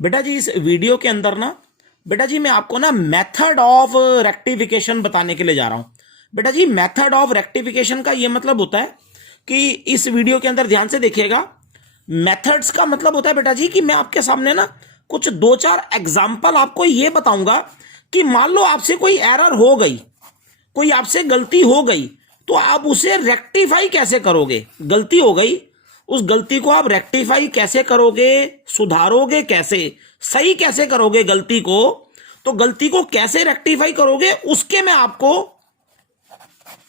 बेटा जी इस वीडियो के अंदर ना बेटा जी मैं आपको ना मेथड ऑफ रेक्टिफिकेशन बताने के लिए जा रहा हूं। बेटा जी मेथड ऑफ रेक्टिफिकेशन का ये मतलब होता है कि इस वीडियो के अंदर ध्यान से देखिएगा। मेथड्स का मतलब होता है बेटा जी कि मैं आपके सामने ना कुछ दो चार एग्जाम्पल आपको ये बताऊंगा कि मान लो आपसे कोई एरर हो गई, कोई आपसे गलती हो गई, तो आप उसे रेक्टिफाई कैसे करोगे। गलती हो गई, उस गलती को आप रेक्टिफाई कैसे करोगे, सुधारोगे कैसे, सही कैसे करोगे गलती को, तो गलती को कैसे रेक्टिफाई करोगे उसके मैं आपको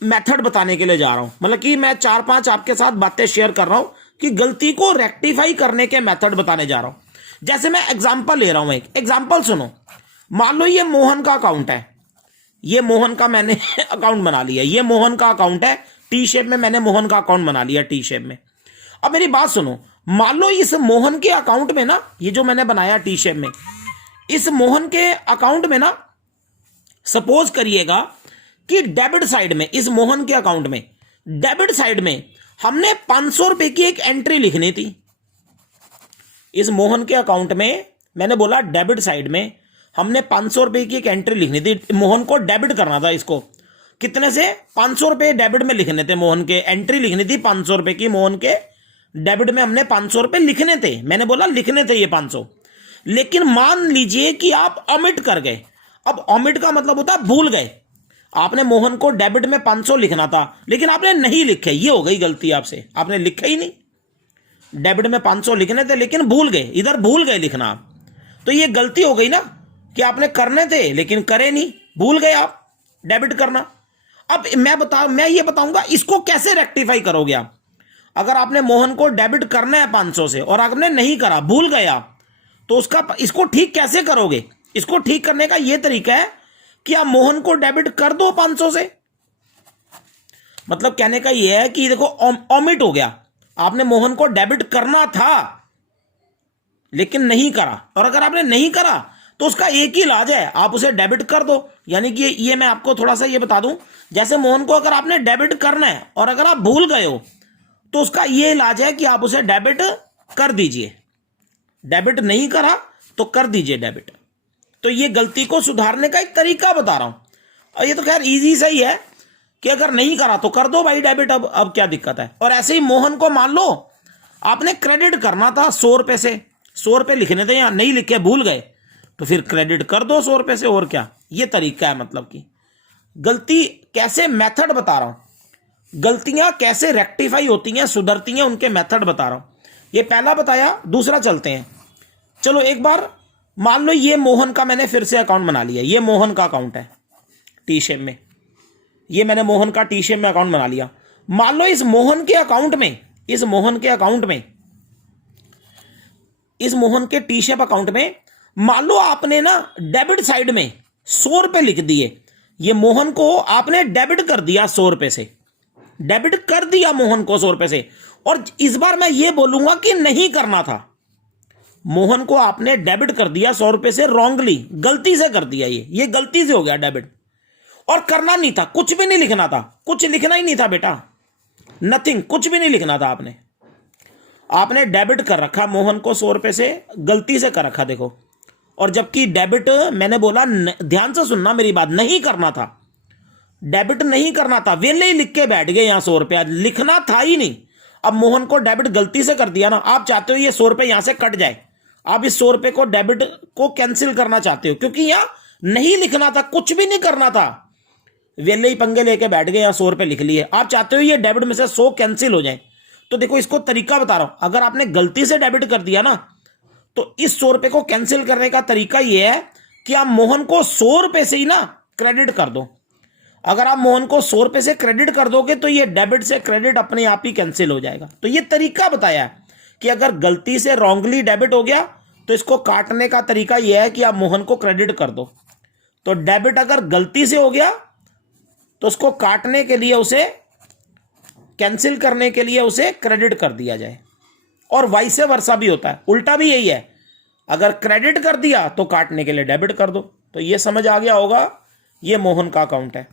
मेथड बताने के लिए जा रहा हूं। मतलब कि मैं चार पांच आपके साथ बातें शेयर कर रहा हूं कि गलती को रेक्टिफाई करने के मेथड बताने जा रहा हूं। जैसे मैं एग्जांपल ले रहा हूं, एक एग्जांपल सुनो। मान लो ये मोहन का अकाउंट है, ये मोहन का मैंने अकाउंट बना लिया, ये मोहन का अकाउंट है, टी शेप में मैंने मोहन का अकाउंट बना लिया, टी शेप में। अब मेरी बात सुनो, मान लो इस मोहन के अकाउंट में ना, ये जो मैंने बनाया टी शेप में, इस मोहन के अकाउंट में ना सपोज करिएगा कि डेबिट साइड में, इस मोहन के अकाउंट में डेबिट साइड में हमने 500 रुपए की एक एंट्री लिखनी थी। इस मोहन के अकाउंट में मैंने बोला डेबिट साइड में हमने 500 रुपए की एक एंट्री लिखनी थी। मोहन को डेबिट करना था, इसको कितने से 500 रुपए डेबिट में लिखने थे, मोहन के एंट्री लिखनी थी 500 रुपए की, मोहन के डेबिट में हमने 500 रुपए लिखने थे। मैंने बोला लिखने थे ये 500, लेकिन मान लीजिए कि आप ओमिट कर गए। अब ओमिट का मतलब होता है भूल गए। आपने मोहन को डेबिट में 500 लिखना था लेकिन आपने नहीं लिखे, ये हो गई गलती आपसे, आपने लिखा ही नहीं। डेबिट में 500 लिखने थे लेकिन भूल गए, इधर भूल गए लिखना आप, तो ये गलती हो गई ना कि आपने करने थे लेकिन करे नहीं, भूल गए आप डेबिट करना। अब मैं ये बताऊंगा इसको कैसे रेक्टिफाई करोगे आप। अगर आपने मोहन को डेबिट करना है 500 से और आपने नहीं करा, भूल गए आप, तो इसको ठीक कैसे करोगे। इसको ठीक करने का यह तरीका है कि आप मोहन को डेबिट कर दो 500 से। मतलब कहने का यह है कि देखो ओमिट हो गया, आपने मोहन को डेबिट करना था लेकिन नहीं करा, और अगर आपने नहीं करा तो उसका एक ही इलाज है, आप उसे डेबिट कर दो। यानी कि ये मैं आपको थोड़ा सा ये बता दूं, जैसे मोहन को अगर आपने डेबिट करना है और अगर आप भूल गए हो तो उसका ये इलाज है कि आप उसे डेबिट कर दीजिए। डेबिट नहीं करा तो कर दीजिए डेबिट। तो ये गलती को सुधारने का एक तरीका बता रहा हूं, और ये तो खैर इजी सही है कि अगर नहीं करा तो कर दो भाई डेबिट। अब क्या दिक्कत है। और ऐसे ही मोहन को मान लो आपने क्रेडिट करना था 100 रुपए से, 100 रुपए लिखने थे, यहां नहीं लिखे, भूल गए, तो फिर क्रेडिट कर दो 100 रुपए से, और क्या। ये तरीका है, मतलब कि गलती कैसे, मेथड बता रहा हूं, गलतियां कैसे रेक्टिफाई होती हैं, सुधरती हैं, उनके मेथड बता रहा हूं। ये पहला बताया, दूसरा चलते हैं। चलो एक बार मान लो ये मोहन का मैंने फिर से अकाउंट बना लिया, ये मोहन का अकाउंट है टी शेप में, ये मैंने मोहन का टी शेप में अकाउंट बना लिया। मान लो इस मोहन के अकाउंट में, इस मोहन के अकाउंट में, इस मोहन के टी शेप अकाउंट में मान लो आपने ना डेबिट साइड में 100 रुपए लिख दिए। ये मोहन को आपने डेबिट कर दिया 100 रुपए से, डेबिट कर दिया मोहन को 100 रुपए से। और इस बार मैं ये बोलूंगा कि नहीं करना था। मोहन को आपने डेबिट कर दिया 100 रुपए से, रॉन्गली, गलती से कर दिया, ये गलती से हो गया डेबिट, और करना नहीं था, कुछ भी नहीं लिखना था, कुछ लिखना ही नहीं था बेटा, नथिंग, कुछ भी नहीं लिखना था। आपने डेबिट कर रखा मोहन को 100 रुपए से, गलती से कर रखा देखो। और जबकि डेबिट, मैंने बोला ध्यान से सुनना मेरी बात, नहीं करना था, डेबिट नहीं करना था, वेले ही लिख के बैठ गए यहां 100 रुपया, लिखना था ही नहीं। अब मोहन को डेबिट गलती से कर दिया ना, आप चाहते हो ये 100 रुपए यहां से कट जाए, आप इस 100 रुपए को डेबिट को कैंसिल करना चाहते हो, क्योंकि यहां नहीं लिखना था, कुछ भी नहीं करना था, वेले ही पंगे लेके बैठ गए, यहां 100 रुपए लिख लिए। आप चाहते हो ये डेबिट में से 100 कैंसिल हो जाए। तो देखो इसको तरीका बता रहा हूं, अगर आपने गलती से डेबिट कर दिया ना, तो इस 100 रुपए को कैंसिल करने का तरीका यह है कि आप मोहन को 100 रुपए से ही ना क्रेडिट कर दो। अगर आप मोहन को 100 रुपए से क्रेडिट कर दोगे तो ये डेबिट से क्रेडिट अपने आप ही कैंसिल हो जाएगा। तो ये तरीका बताया है कि अगर गलती से रॉन्गली डेबिट हो गया तो इसको काटने का तरीका यह है कि आप मोहन को क्रेडिट कर दो। तो डेबिट अगर गलती से हो गया तो उसको काटने के लिए, उसे कैंसिल करने के लिए उसे क्रेडिट कर दिया जाए। और वाइसे वर्सा भी होता है, उल्टा भी यही है, अगर क्रेडिट कर दिया तो काटने के लिए डेबिट कर दो। तो ये समझ आ गया होगा, ये मोहन का अकाउंट है।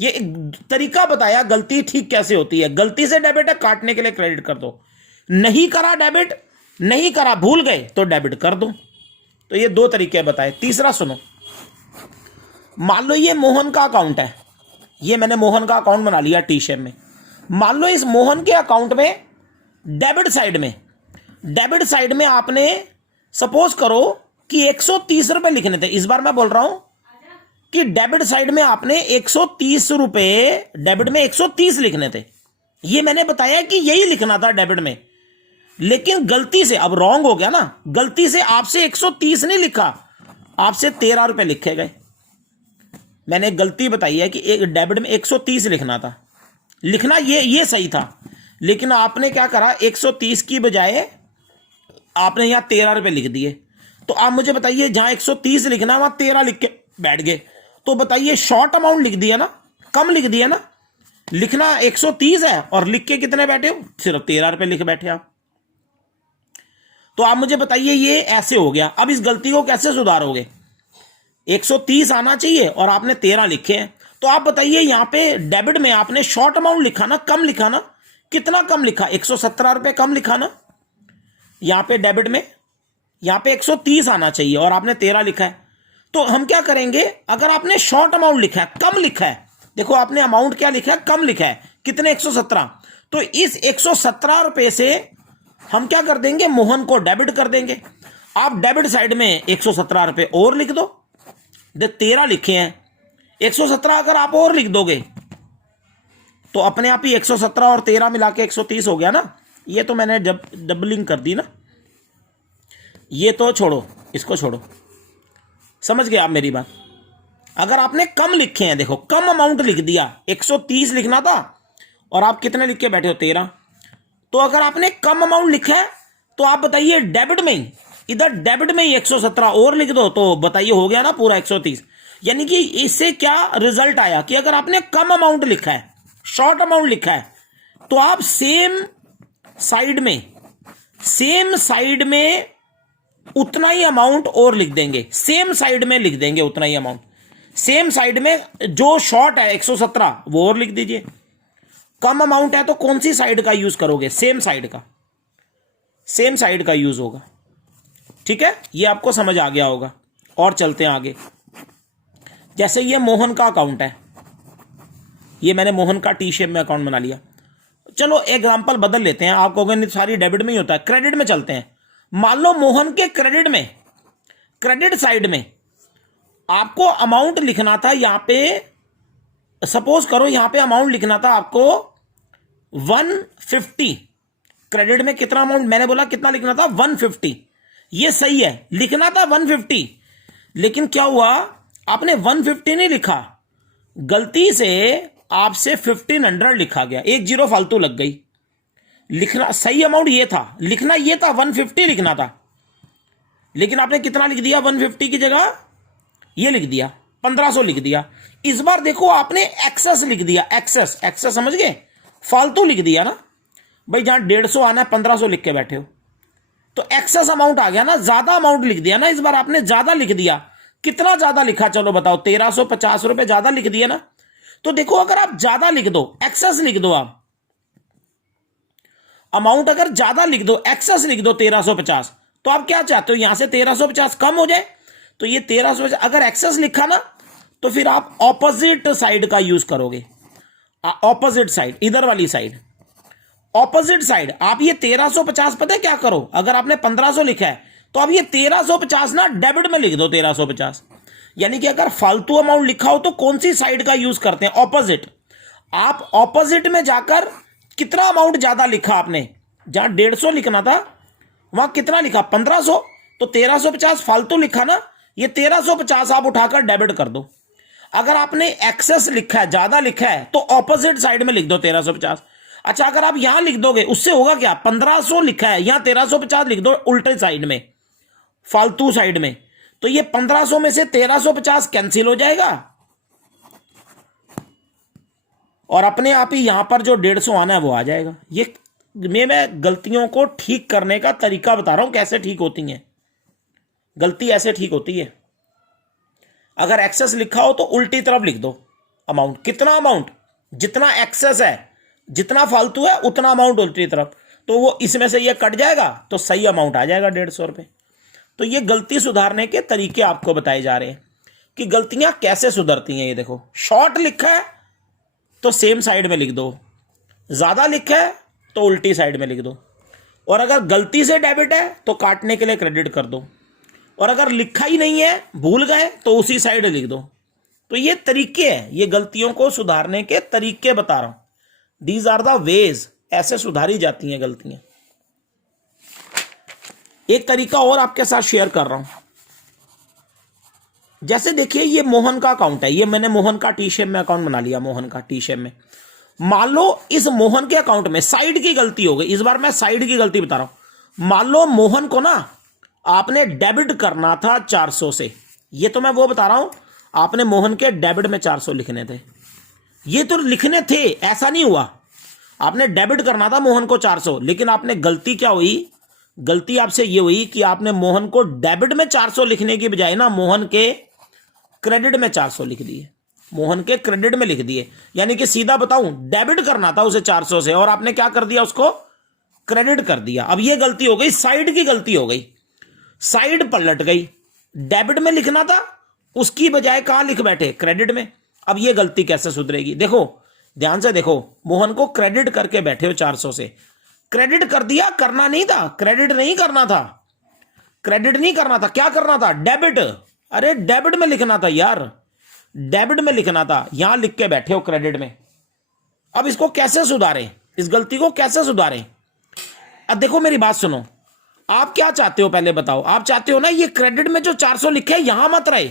ये एक तरीका बताया गलती ठीक कैसे होती है। गलती से डेबिट है, काटने के लिए क्रेडिट कर दो। नहीं करा डेबिट, नहीं करा, भूल गए, तो डेबिट कर दो। तो ये दो तरीके बताए। तीसरा सुनो, मान लो ये मोहन का अकाउंट है, ये मैंने मोहन का अकाउंट बना लिया टी शेप में। मान लो इस मोहन के अकाउंट में डेबिट साइड में आपने सपोज करो कि 130 रुपए लिखने थे। इस बार मैं बोल रहा हूं कि डेबिट साइड में आपने 130 रुपए, डेबिट में 130 लिखने थे। ये मैंने बताया कि यही लिखना था डेबिट में, लेकिन गलती से, अब रॉन्ग हो गया ना, गलती से आपसे 130 नहीं लिखा, आपसे 13 रुपए लिखे गए। मैंने गलती बताई है कि एक डेबिट में 130 लिखना था, लिखना ये सही था, लेकिन आपने क्या करा, 130 की बजाय आपने यहां 13 रुपए लिख दिए। तो आप मुझे बताइए, जहां 130 लिखना है वहां 13 लिख के बैठ गए, तो बताइए शॉर्ट अमाउंट लिख दिया ना, कम लिख दिया ना। लिखना 130 है और लिख के कितने बैठे हो, सिर्फ 13 रुपए लिख बैठे आप। तो आप मुझे बताइए ये ऐसे हो गया। अब इस गलती को कैसे सुधारोगे? 130 आना चाहिए और आपने 13 लिखे हैं। तो आप बताइए यहां पे डेबिट में आपने शॉर्ट अमाउंट लिखा ना, कम लिखा ना, कितना कम लिखा? 117 रुपए कम लिखा ना। यहां पे डेबिट में यहां पे 130 आना चाहिए और आपने 13 लिखा है। तो हम क्या करेंगे, अगर आपने शॉर्ट अमाउंट लिखा है, कम लिखा है, देखो आपने अमाउंट क्या लिखा है, कम लिखा है, कितने? 117। तो इस 117 रुपए से हम क्या कर देंगे, मोहन को डेबिट कर देंगे। आप डेबिट साइड में 117 रुपए और लिख दो, 13 लिखे हैं, 117 अगर आप और लिख दोगे तो अपने आप ही 117 और 13 मिला के 130 हो गया ना। ये तो मैंने डबलिंग कर दी ना, ये तो छोड़ो, इसको छोड़ो, समझ गए आप मेरी बात। अगर आपने कम लिखे हैं, देखो कम अमाउंट लिख दिया, 130 लिखना था और आप कितने लिख के बैठे हो, 13। तो अगर आपने कम अमाउंट लिखा है तो आप बताइए डेबिट में ही, इधर डेबिट में ही 117 और लिख दो, तो बताइए हो गया ना पूरा 130। यानी कि इससे क्या रिजल्ट आया कि अगर आपने कम अमाउंट लिखा है, शॉर्ट अमाउंट लिखा है, तो आप सेम साइड में उतना ही अमाउंट और लिख देंगे, सेम साइड में लिख देंगे उतना ही अमाउंट। सेम साइड में जो शॉर्ट है 117 वो और लिख दीजिए। कम अमाउंट है तो कौन सी साइड का यूज करोगे? सेम साइड का यूज होगा। ठीक है, ये आपको समझ आ गया होगा। और चलते हैं आगे। जैसे ये मोहन का अकाउंट है, ये मैंने मोहन का टी शेप में अकाउंट बना लिया। चलो एग्जांपल बदल लेते हैं, आप कहोगे नहीं सारी डेबिट में ही होता है, क्रेडिट में चलते हैं। मान लो मोहन के क्रेडिट साइड में आपको अमाउंट लिखना था, यहां पे सपोज करो यहां पे अमाउंट लिखना था आपको 150। क्रेडिट में कितना अमाउंट, मैंने बोला कितना लिखना था, 150। ये सही है, लिखना था 150, लेकिन क्या हुआ, आपने 150 नहीं लिखा, गलती से आपसे 1500 लिखा गया, एक जीरो फालतू लग गई। लिखना सही अमाउंट ये था, लिखना ये था 150 लिखना था, लेकिन आपने कितना लिख दिया, 150 की जगह ये लिख दिया, 1500 लिख दिया। इस बार देखो आपने एक्सेस लिख दिया, एक्सेस समझ गए, फालतू लिख दिया ना भाई, जहां 150 आना है 1500 लिख के बैठे हो, तो एक्सेस अमाउंट आ गया ना, ज्यादा अमाउंट लिख दिया ना। इस बार आपने ज्यादा लिख दिया, कितना ज्यादा लिखा, चलो बताओ, 1350 रुपए ज्यादा लिख दिया ना। तो देखो अगर आप ज्यादा लिख दो, एक्सेस लिख दो, आप अमाउंट अगर ज्यादा लिख दो, एक्सेस लिख दो 1350, तो आप क्या चाहते हो, यहां से 1350 कम हो जाए, तो ये 1350 अगर एक्सेस लिखा ना, तो फिर आप ऑपोजिट साइड का यूज करोगे। ऑपोजिट साइड, इधर वाली साइड, ऑपोजिट साइड। आप ये 1350 पता है क्या करो, अगर आपने 1500 लिखा है तो आप ये 1350 ना डेबिट में लिख दो, 1350। यानी कि अगर फालतू अमाउंट लिखा हो तो कौन सी साइड का यूज करते हैं, ऑपोजिट। आप ऑपोजिट में जाकर कितना अमाउंट ज्यादा लिखा आपने, जहां 150 लिखना था वहां कितना लिखा, 1500, तो 1350 फालतू लिखा ना, ये 1350 आप उठाकर डेबिट कर दो। अगर आपने एक्सेस लिखा है, ज्यादा लिखा है, तो ऑपोजिट साइड में लिख दो 1350। अच्छा अगर आप यहां लिख दोगे उससे होगा क्या, 1500 लिखा है, यहां 1350 लिख दो उल्टे साइड में, फालतू साइड में, तो ये 1500 में से 1350 कैंसिल हो जाएगा और अपने आप ही यहां पर जो 150 आना है वो आ जाएगा। ये मैं गलतियों को ठीक करने का तरीका बता रहा हूं, कैसे ठीक होती हैं गलती, ऐसे ठीक होती है। अगर एक्सेस लिखा हो तो उल्टी तरफ लिख दो अमाउंट, कितना अमाउंट, जितना एक्सेस है, जितना फालतू है उतना अमाउंट उल्टी तरफ, तो वो इसमें से ये कट जाएगा तो सही अमाउंट आ जाएगा 150 रुपए। तो ये गलती सुधारने के तरीके आपको बताए जा रहे हैं कि गलतियां कैसे सुधरती हैं। ये देखो, शॉर्ट लिखा है तो सेम साइड में लिख दो, ज्यादा लिखा है तो उल्टी साइड में लिख दो, और अगर गलती से डेबिट है तो काटने के लिए क्रेडिट कर दो, और अगर लिखा ही नहीं है, भूल गए, तो उसी साइड लिख दो। तो ये तरीके हैं, ये गलतियों को सुधारने के तरीके बता रहा हूं। दीज आर द वेज, ऐसे सुधारी जाती हैं गलतियां। एक तरीका और आपके साथ शेयर कर रहा हूं। जैसे देखिए, ये मोहन का अकाउंट है, ये मैंने मोहन का टी शेप में अकाउंट बना लिया, मोहन का टी शेप में। मान लो इस मोहन के अकाउंट में साइड की गलती हो गई, इस बार मैं साइड की गलती बता रहा हूं। मान लो मोहन को ना आपने डेबिट करना था 400 से, ये तो मैं वो बता रहा हूं, आपने मोहन के डेबिट में 400 लिखने थे, ये तो लिखने थे, ऐसा नहीं हुआ। आपने डेबिट करना था मोहन को 400, लेकिन आपने गलती क्या हुई, गलती आपसे ये हुई कि आपने मोहन को डेबिट में 400 लिखने की बजाय ना मोहन के क्रेडिट में 400 लिख दिए, मोहन के क्रेडिट में लिख दिए। यानी कि सीधा बताऊं, डेबिट करना था उसे 400 से और आपने क्या कर दिया, उसको क्रेडिट कर दिया। अब ये गलती हो गई, साइड की गलती हो गई, साइड पलट गई। डेबिट में लिखना था, उसकी बजाय कहां लिख बैठे, क्रेडिट में। अब ये गलती कैसे सुधरेगी, देखो ध्यान से देखो, मोहन को क्रेडिट करके बैठे हो 400 से, क्रेडिट कर दिया, करना नहीं था, क्रेडिट नहीं करना था, क्रेडिट नहीं करना था, क्या करना था, डेबिट। अरे डेबिट में लिखना था यार, डेबिट में लिखना था, यहां लिख के बैठे हो क्रेडिट में। अब इसको कैसे सुधारें, इस गलती को कैसे सुधारें। अब देखो मेरी बात सुनो, आप क्या चाहते हो पहले बताओ। आप चाहते हो ना ये क्रेडिट में जो 400 लिखे है यहां मत रहे,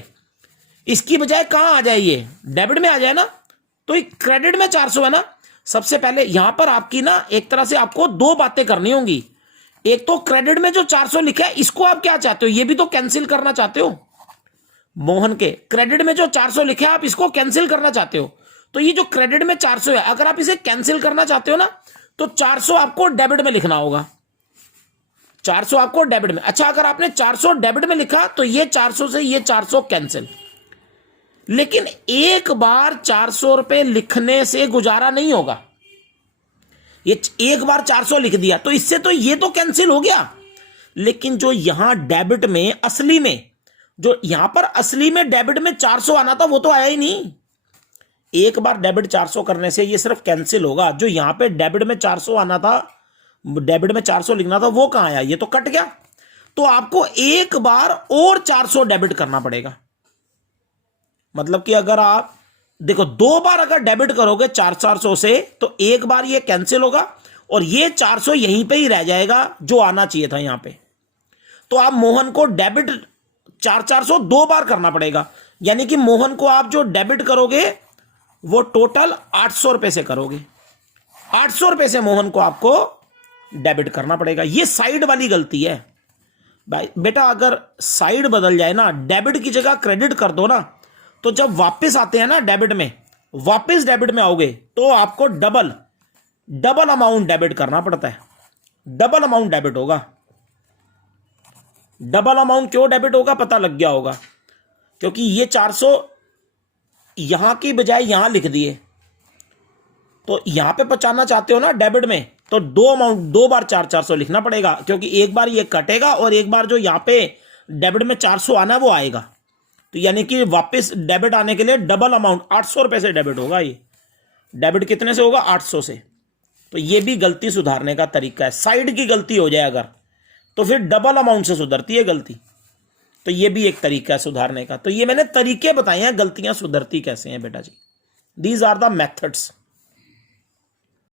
इसकी बजाय कहां आ जाए, ये डेबिट में आ जाए ना। तो ये क्रेडिट में 400 है ना, सबसे पहले यहां पर आपकी ना एक तरह से आपको दो बातें करनी होंगी। एक तो क्रेडिट में जो 400 लिखा है इसको आप क्या चाहते हो, ये भी तो कैंसिल करना चाहते हो। मोहन के क्रेडिट में जो 400 लिखे है आप इसको कैंसिल करना चाहते हो। तो ये जो क्रेडिट में 400 है, अगर आप इसे कैंसिल करना चाहते हो ना, तो 400 आपको डेबिट में लिखना होगा, 400 आपको डेबिट में। अच्छा, अगर आपने 400 डेबिट में लिखा तो ये 400 से ये 400 कैंसिल। लेकिन एक बार 400 रुपए लिखने से गुजारा नहीं होगा, ये एक बार 400 लिख दिया तो इससे तो ये तो कैंसिल हो गया। लेकिन जो यहां डेबिट में असली में, जो यहां पर असली में डेबिट में 400 आना था वो तो आया ही नहीं। एक बार डेबिट 400 करने से ये सिर्फ कैंसिल होगा, जो यहां पे डेबिट में 400 आना था, डेबिट में 400 लिखना था, वो कहां आया, ये तो कट गया। तो आपको एक बार और 400 डेबिट करना पड़ेगा। मतलब कि अगर आप देखो, दो बार अगर डेबिट करोगे 400 से, तो एक बार ये कैंसिल होगा और ये 400 यहीं पे ही रह जाएगा जो आना चाहिए था यहां पे। तो आप मोहन को डेबिट 400 दो बार करना पड़ेगा। यानी कि मोहन को आप जो डेबिट करोगे वो टोटल 800 रुपए से करोगे, 800 रुपए से मोहन को आपको डेबिट करना पड़ेगा। ये साइड वाली गलती है भाई बेटा। अगर साइड बदल जाए ना, डेबिट की जगह क्रेडिट कर दो ना, तो जब वापस आते हैं ना डेबिट में, वापस डेबिट में आओगे तो आपको डबल अमाउंट डेबिट करना पड़ता है, डबल अमाउंट डेबिट होगा। डबल अमाउंट क्यों डेबिट होगा पता लग गया होगा, क्योंकि ये 400 यहां की बजाय यहां लिख दिए, तो यहां पे पहुंचाना चाहते हो ना डेबिट में, तो दो बार 400 लिखना पड़ेगा, क्योंकि एक बार ये कटेगा और एक बार जो यहां पे डेबिट में 400 आना है वो आएगा। तो यानी कि वापस डेबिट आने के लिए डबल अमाउंट 800 रुपए से डेबिट होगा। ये डेबिट कितने से होगा, 800 से। तो ये भी गलती सुधारने का तरीका है। साइड की गलती हो जाए अगर, तो फिर डबल अमाउंट से सुधरती है गलती। तो ये भी एक तरीका है सुधारने का। तो ये मैंने तरीके बताए हैं, गलतियां सुधरती कैसे हैं बेटा जी। These are the methods.